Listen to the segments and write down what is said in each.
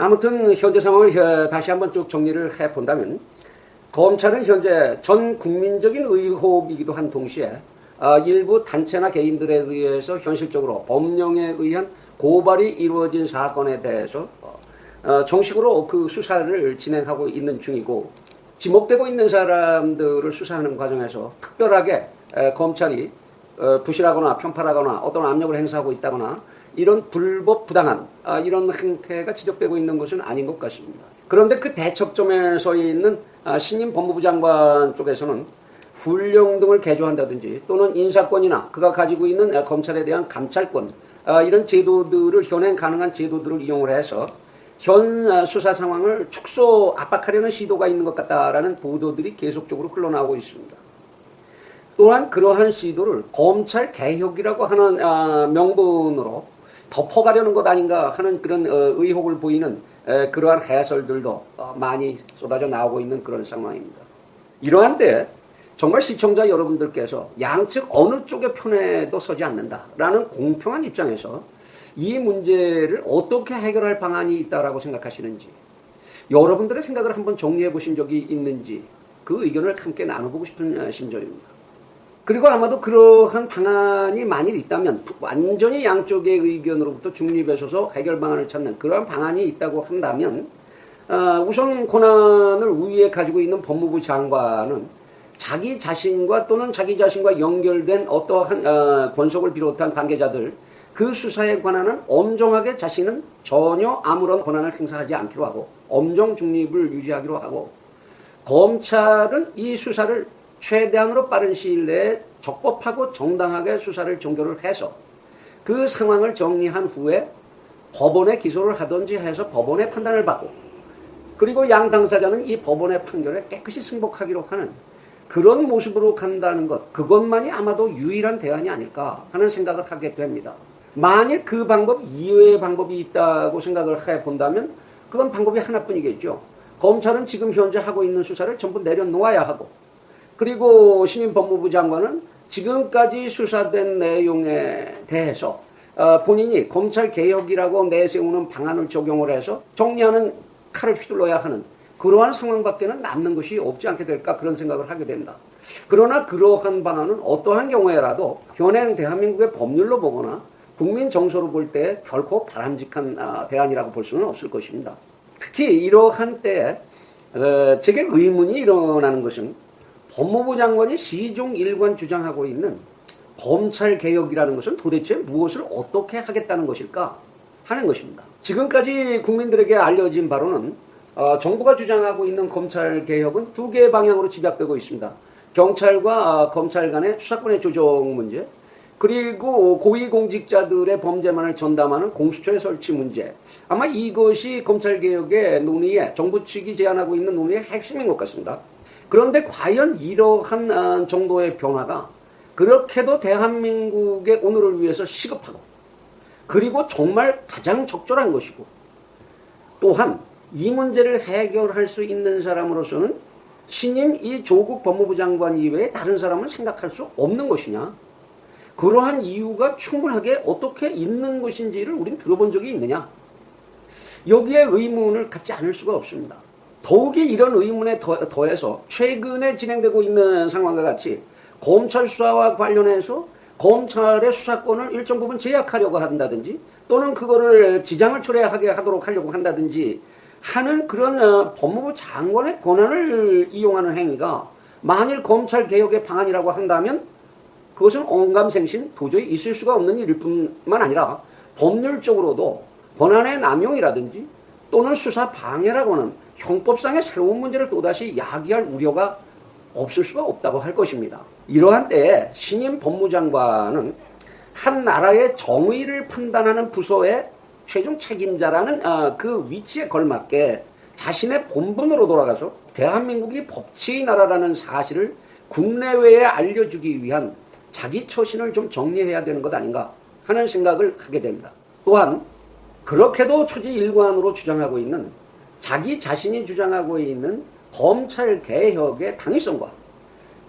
아무튼 현재 상황을 다시 한번 쭉 정리를 해본다면 검찰은 현재 전 국민적인 의혹이기도 한 동시에 일부 단체나 개인들에 의해서 현실적으로 법령에 의한 고발이 이루어진 사건에 대해서 정식으로 그 수사를 진행하고 있는 중이고, 지목되고 있는 사람들을 수사하는 과정에서 특별하게 검찰이 부실하거나 편파하거나 어떤 압력을 행사하고 있다거나 이런 불법 부당한 이런 행태가 지적되고 있는 것은 아닌 것 같습니다. 그런데 그 대척점에 서 있는 신임 법무부 장관 쪽에서는 훈령 등을 개조한다든지 또는 인사권이나 그가 가지고 있는 검찰에 대한 감찰권, 이런 제도들을, 현행 가능한 제도들을 이용을 해서 현 수사 상황을 축소 압박하려는 시도가 있는 것 같다라는 보도들이 계속적으로 흘러나오고 있습니다. 또한 그러한 시도를 검찰 개혁이라고 하는 명분으로 덮어가려는 것 아닌가 하는 그런 의혹을 보이는 그러한 해설들도 많이 쏟아져 나오고 있는 그런 상황입니다. 이러한 때 정말 시청자 여러분들께서 양측 어느 쪽의 편에도 서지 않는다라는 공평한 입장에서 이 문제를 어떻게 해결할 방안이 있다라고 생각하시는지, 여러분들의 생각을 한번 정리해 보신 적이 있는지 그 의견을 함께 나눠보고 싶은 심정입니다. 그리고 아마도 그러한 방안이 만일 있다면 완전히 양쪽의 의견으로부터 중립해서서 해결 방안을 찾는 그러한 방안이 있다고 한다면 우선 권한을 우위에 가지고 있는 법무부 장관은 자기 자신과 또는 자기 자신과 연결된 어떠한 권속을 비롯한 관계자들 그 수사에 관한은 엄정하게 자신은 전혀 아무런 권한을 행사하지 않기로 하고 엄정 중립을 유지하기로 하고, 검찰은 이 수사를 최대한으로 빠른 시일 내에 적법하고 정당하게 수사를 종결을 해서 그 상황을 정리한 후에 법원에 기소를 하든지 해서 법원의 판단을 받고, 그리고 양 당사자는 이 법원의 판결에 깨끗이 승복하기로 하는 그런 모습으로 간다는 것, 그것만이 아마도 유일한 대안이 아닐까 하는 생각을 하게 됩니다. 만일 그 방법 이외의 방법이 있다고 생각을 해본다면 그건 방법이 하나뿐이겠죠. 검찰은 지금 현재 하고 있는 수사를 전부 내려놓아야 하고, 그리고 신임 법무부 장관은 지금까지 수사된 내용에 대해서 본인이 검찰 개혁이라고 내세우는 방안을 적용을 해서 정리하는 칼을 휘둘러야 하는 그러한 상황밖에는 남는 것이 없지 않게 될까, 그런 생각을 하게 됩니다. 그러나 그러한 방안은 어떠한 경우에라도 현행 대한민국의 법률로 보거나 국민 정서로 볼 때 결코 바람직한 대안이라고 볼 수는 없을 것입니다. 특히 이러한 때에 제게 의문이 일어나는 것은 법무부 장관이 시종 일관 주장하고 있는 검찰 개혁이라는 것은 도대체 무엇을 어떻게 하겠다는 것일까 하는 것입니다. 지금까지 국민들에게 알려진 바로는 정부가 주장하고 있는 검찰 개혁은 두 개의 방향으로 집약되고 있습니다. 경찰과 검찰 간의 수사권의 조정 문제, 그리고 고위공직자들의 범죄만을 전담하는 공수처의 설치 문제. 아마 이것이 검찰개혁의 논의에, 정부 측이 제안하고 있는 논의의 핵심인 것 같습니다. 그런데 과연 이러한 정도의 변화가 그렇게도 대한민국의 오늘을 위해서 시급하고, 그리고 정말 가장 적절한 것이고, 또한 이 문제를 해결할 수 있는 사람으로서는 신임 이 조국 법무부 장관 이외에 다른 사람을 생각할 수 없는 것이냐, 그러한 이유가 충분하게 어떻게 있는 것인지를 우린 들어본 적이 있느냐, 여기에 의문을 갖지 않을 수가 없습니다. 더욱이 이런 의문에 더해서 최근에 진행되고 있는 상황과 같이 검찰 수사와 관련해서 검찰의 수사권을 일정 부분 제약하려고 한다든지 또는 그거를 지장을 초래하게 하려고 한다든지 하는 그런 법무부 장관의 권한을 이용하는 행위가 만일 검찰 개혁의 방안이라고 한다면 그것은 언감생심 도저히 있을 수가 없는 일일 뿐만 아니라 법률적으로도 권한의 남용이라든지 또는 수사 방해라고는 형법상의 새로운 문제를 또다시 야기할 우려가 없을 수가 없다고 할 것입니다. 이러한 때에 신임 법무장관은 한 나라의 정의를 판단하는 부서의 최종 책임자라는 그 위치에 걸맞게 자신의 본분으로 돌아가서 대한민국이 법치의 나라라는 사실을 국내외에 알려주기 위한 자기 처신을 좀 정리해야 되는 것 아닌가 하는 생각을 하게 됩니다. 또한 그렇게도 초지일관으로 주장하고 있는, 자기 자신이 주장하고 있는 검찰 개혁의 당위성과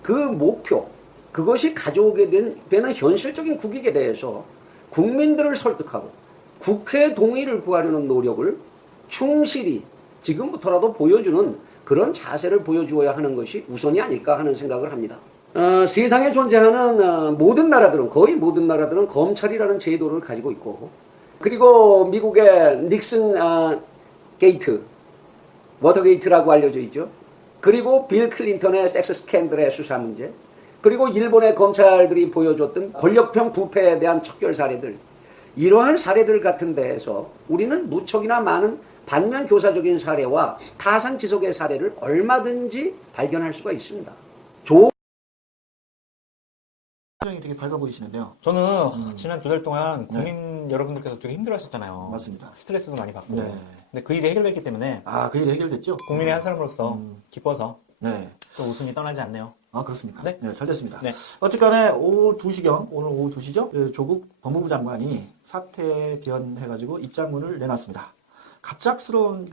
그 목표, 그것이 가져오게 되는 현실적인 국익에 대해서 국민들을 설득하고 국회 동의를 구하려는 노력을 충실히 지금부터라도 보여주는 그런 자세를 보여주어야 하는 것이 우선이 아닐까 하는 생각을 합니다. 세상에 존재하는 모든 나라들은, 거의 모든 나라들은 검찰이라는 제도를 가지고 있고, 그리고 미국의 닉슨 게이트, 워터게이트라고 알려져 있죠. 그리고 빌 클린턴의 섹스 스캔들의 수사 문제, 그리고 일본의 검찰들이 보여줬던 권력형 부패에 대한 척결 사례들, 이러한 사례들 같은 데에서 우리는 무척이나 많은 반면 교사적인 사례와 타산지석의 사례를 얼마든지 발견할 수가 있습니다. 표정이 되게 밝아 보이시는데요. 저는 지난 2달 동안 국민 여러분들께서 되게 힘들어하셨잖아요. 맞습니다. 스트레스도 많이 받고. 네. 근데 그 일이 해결됐기 때문에 그 일이 해결됐죠? 국민의 한 사람으로서 기뻐서 네. 또 웃음이 떠나지 않네요. 그렇습니까? 네. 잘 됐습니다. 네. 어쨌간에 오후 2시경, 오늘 오후 2시죠? 조국 법무부 장관이 사퇴 변해가지고 입장문을 내놨습니다. 갑작스러운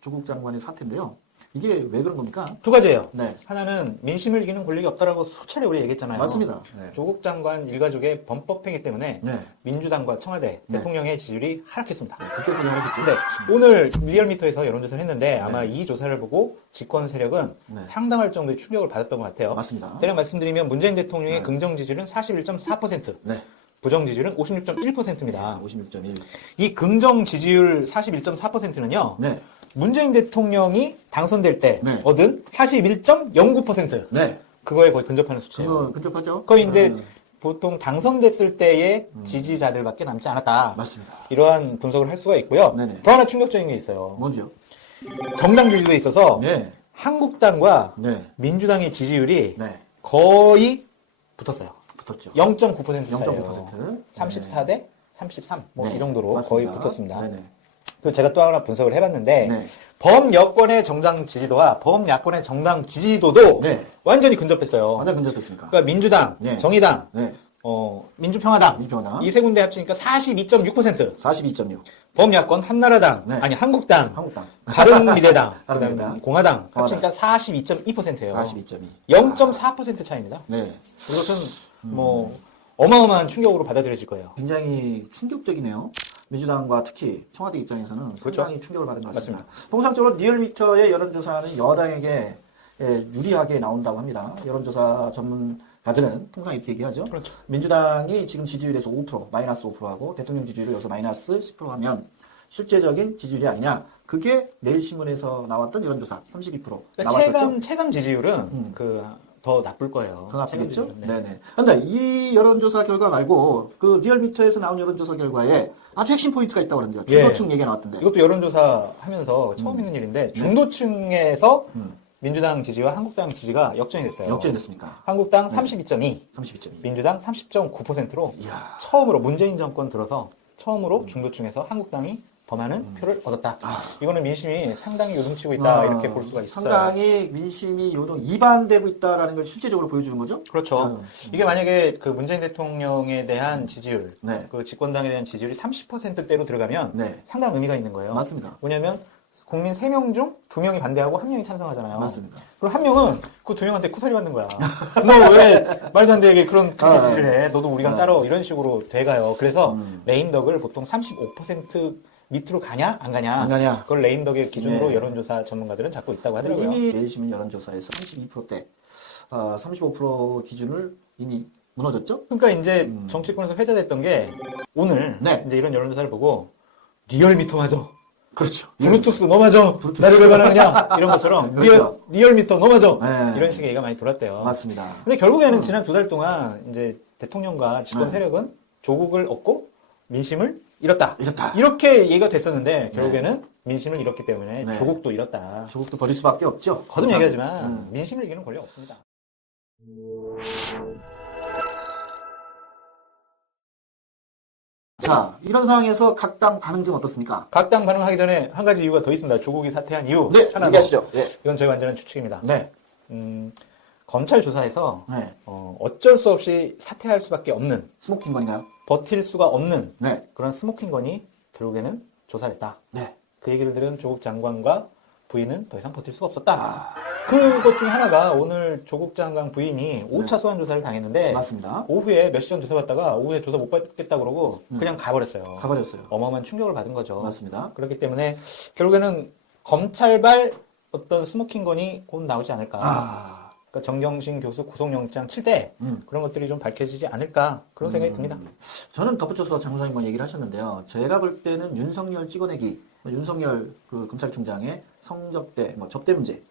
조국 장관의 사퇴인데요. 이게 왜 그런 겁니까? 2가지예요. 네. 하나는 민심을 이기는 권력이 없다라고 수차례 우리 얘기했잖아요. 맞습니다. 네. 조국 장관 일가족의 범법행위 때문에 네. 민주당과 청와대, 네. 대통령의 지지율이 하락했습니다. 그때 생각했겠죠? 네. 오늘 리얼미터에서 여론조사를 했는데 아마 이 조사를 보고 집권 세력은 상당할 정도의 충격을 받았던 것 같아요. 맞습니다. 대략 말씀드리면 문재인 대통령의 긍정 지지율은 41.4%, 네. 부정 지지율은 56.1%입니다. 56.1. 이 긍정 지지율 41.4%는요. 네. 문재인 대통령이 당선될 때 네. 얻은 41.09%. 네. 그거에 거의 근접하는 수치예요. 그거 근접하죠? 거의 이제 보통 당선됐을 때의 지지자들밖에 남지 않았다. 맞습니다. 이러한 분석을 할 수가 있고요. 네네. 더 하나 충격적인 게 있어요. 뭐죠? 정당 지지도에 있어서 네. 한국당과 네. 민주당의 지지율이 네. 거의 붙었어요. 붙었죠. 0.9% 차이예요. 0.9%. 34대 33, 네. 이 정도로 맞습니다. 거의 붙었습니다. 네네. 그 제가 또 하나 분석을 해봤는데 네. 범여권의 정당 지지도와 범야권의 정당 지지도도 네. 완전히 근접했어요. 완전 근접했습니까? 그러니까 민주당, 네. 정의당, 네. 민주평화당, 민주평화당. 이 세 군데 합치니까 42.6%. 42.6. 범야권 한나라당, 네. 아니 한국당, 한국당. 바른미래당, 바른미래당. 그다음에 공화당 합치니까 42.2%예요. 42.2. 0.4% 차이입니다. 네. 이것은 뭐 어마어마한 충격으로 받아들여질 거예요. 굉장히 충격적이네요. 민주당과 특히 청와대 입장에서는 그렇죠. 상당히 충격을 받은 것 같습니다. 맞습니다. 통상적으로 리얼미터의 여론조사는 여당에게 유리하게 나온다고 합니다. 여론조사 전문가들은 통상 이렇게 얘기하죠. 그렇죠. 민주당이 지금 지지율에서 5%, 마이너스 5%하고 대통령 지지율을 여기서 마이너스 10% 하면 실제적인 지지율이 아니냐. 그게 내일 신문에서 나왔던 여론조사 32% 그러니까 나왔었죠. 체감 지지율은 더 나쁠 거예요. 더 나쁘겠죠? 체감 지지율은. 네. 네네. 그런데 이 여론조사 결과 말고 그 리얼미터에서 나온 여론조사 결과에 아주 핵심 포인트가 있다고 그러는데요. 중도층 얘기가 나왔던데. 이것도 여론조사 하면서 처음 있는 일인데 중도층에서 민주당 지지와 한국당 지지가 역전이 됐어요. 역전이 됐습니까? 한국당 32.2, 32.2. 민주당 30.9%로 이야. 처음으로 문재인 정권 들어서 처음으로 중도층에서 한국당이 더 많은 표를 얻었다. 이거는 민심이 상당히 요동치고 있다 이렇게 볼 수가 있어요. 상당히 민심이 이반되고 있다라는 걸 실제적으로 보여주는 거죠? 그렇죠. 이게 만약에 그 문재인 대통령에 대한 지지율, 네. 그 집권당에 대한 지지율이 30%대로 들어가면 네. 상당한 의미가 있는 거예요. 맞습니다. 왜냐하면 국민 3명 중 2명이 반대하고 1명이 찬성하잖아요. 맞습니다. 그럼 1명은 그 2명한테 쿠소리 받는 거야. 너 왜 말도 안 되게 그렇게 지지를 해? 너도 우리랑 따로 이런 식으로 돼가요. 그래서 레임덕을 보통 35% 밑으로 가냐 안 가냐, 안 가냐. 그걸 레임덕의 기준으로 네. 여론조사 전문가들은 잡고 있다고 하더라고요. 이미 내일신문 여론조사에서 32%대, 35% 기준을 이미 무너졌죠? 그러니까 이제 정치권에서 회자됐던 게 오늘 네. 이제 이런 여론조사를 보고 리얼미터마저 그렇죠. 블루투스 너마저 나를 왜 반하느냐 이런 것처럼 그렇죠. 리얼미터 너마저 네. 이런 식의 얘기가 많이 돌았대요. 맞습니다. 근데 결국에는 지난 2달 동안 이제 대통령과 집권 세력은 조국을 얻고 민심을 잃었다. 이렇게 얘기가 됐었는데 결국에는 민심을 잃었기 때문에 네. 조국도 잃었다. 조국도 버릴 수밖에 없죠. 거듭 얘기하지만 민심을 이기는 권력 없습니다. 자, 이런 상황에서 각 당 반응 좀 어떻습니까? 각 당 반응하기 전에 한 가지 이유가 더 있습니다. 조국이 사퇴한 이유. 네, 하나 더. 얘기하시죠. 네. 이건 저희 완전한 추측입니다. 네. 검찰 조사에서 네. 어쩔 수 없이 사퇴할 수밖에 없는, 스모킹 건가요? 버틸 수가 없는 네. 그런 스모킹건이 결국에는 조사됐다. 네. 그 얘기를 들은 조국 장관과 부인은 더 이상 버틸 수가 없었다. 그것 중에 하나가 오늘 조국 장관 부인이 5차 소환 조사를 당했는데 맞습니다. 오후에 몇 시간 조사받다가 오후에 조사 못 받겠다 그러고 그냥 가버렸어요. 가버렸어요. 어마어마한 충격을 받은 거죠. 맞습니다. 그렇기 때문에 결국에는 검찰발 어떤 스모킹건이 곧 나오지 않을까. 그러니까 정경심 교수 구속영장 칠 때 그런 것들이 좀 밝혀지지 않을까 그런 생각이 듭니다. 저는 덧붙여서 장 소장님과 얘기를 하셨는데요. 제가 볼 때는 윤석열 찍어내기, 윤석열 그 검찰총장의 성접대, 접대 문제,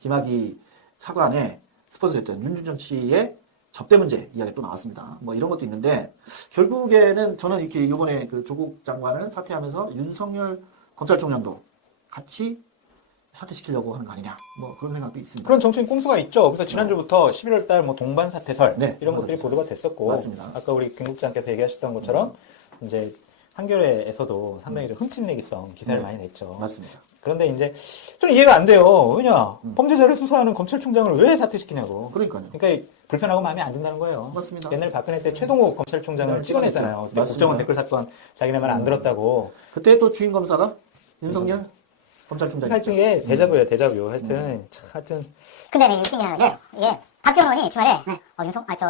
김학의 사관의 스폰서였던 윤준천 씨의 접대 문제 이야기 또 나왔습니다. 이런 것도 있는데 결국에는 저는 이렇게 이번에 그 조국 장관을 사퇴하면서 윤석열 검찰총장도 같이 사퇴시키려고 하는 거 아니냐, 그런 생각도 있습니다. 그런 정치인 꼼수가 있죠. 그래서 지난주부터 11월 달 동반 사퇴설 네, 이런 것들이 보도가 됐었고 맞습니다. 아까 우리 김 국장께서 얘기하셨던 것처럼 이제 한겨레에서도 상당히 좀 흠집내기성 기사를 많이 냈죠. 맞습니다. 그런데 이제 좀 이해가 안 돼요. 왜냐? 범죄자를 수사하는 검찰총장을 왜 사퇴시키냐고. 그러니까요. 그러니까 불편하고 마음에 안 든다는 거예요. 맞습니다. 옛날 박근혜 때 최동호 검찰총장을 네, 찍어냈잖아요. 그때 맞습니다. 국정원 댓글 사건 자기네 말 안 들었다고. 그때 또 주인 검사가 윤석열 검찰총장이 하여튼 대자뷰예요, 대자뷰. 하여튼. 근데 네, 웃긴 게 하나 있어요. 이게 박지원 의원이 주말에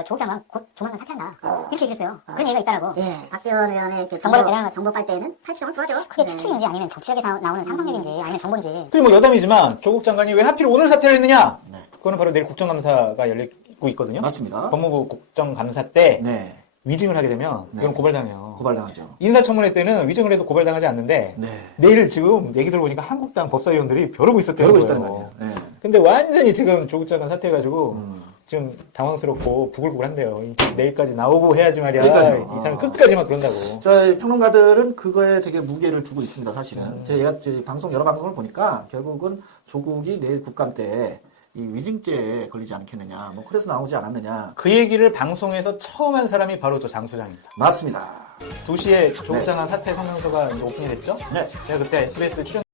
조국 장관 곧 조만간 사퇴한다. 이렇게 얘기했어요. 그런 얘기가 있다라고. 예, 박지원 의원의 그 정보를 내려는 정보 빨대는 탈주성을 구하죠. 그게 추측인지 아니면 정치력에서 나오는 상상력인지 아니면 정보인지. 그리고 여담이지만 조국 장관이 왜 하필 오늘 사퇴를 했느냐? 그거는 바로 내일 국정감사가 열리고 있거든요. 맞습니다. 법무부 국정감사 때 네. 위증을 하게 되면 그건 고발당해요. 고발당하죠. 인사청문회 때는 위증을 해도 고발당하지 않는데 네. 내일 지금 얘기 들어보니까 한국당 법사위원들이 벼르고 있었대요. 벼르고 있다는 말이에요. 네. 근데 완전히 지금 조국 장관 사퇴해가지고 지금 당황스럽고 부글부글한데요. 내일까지 나오고 해야지 말이야. 그러니까요. 이 사람 끝까지만 그런다고. 저희 평론가들은 그거에 되게 무게를 두고 있습니다, 사실은. 제가 방송, 여러 방송을 보니까 결국은 조국이 내일 국감 때 이 위증죄에 걸리지 않겠느냐, 그래서 나오지 않았느냐. 그 얘기를 방송에서 처음 한 사람이 바로 저 장 소장입니다. 맞습니다. 2시에 조국 네. 장관 사퇴 성명서가 이제 오픈이 됐죠? 네. 제가 그때 SBS 출연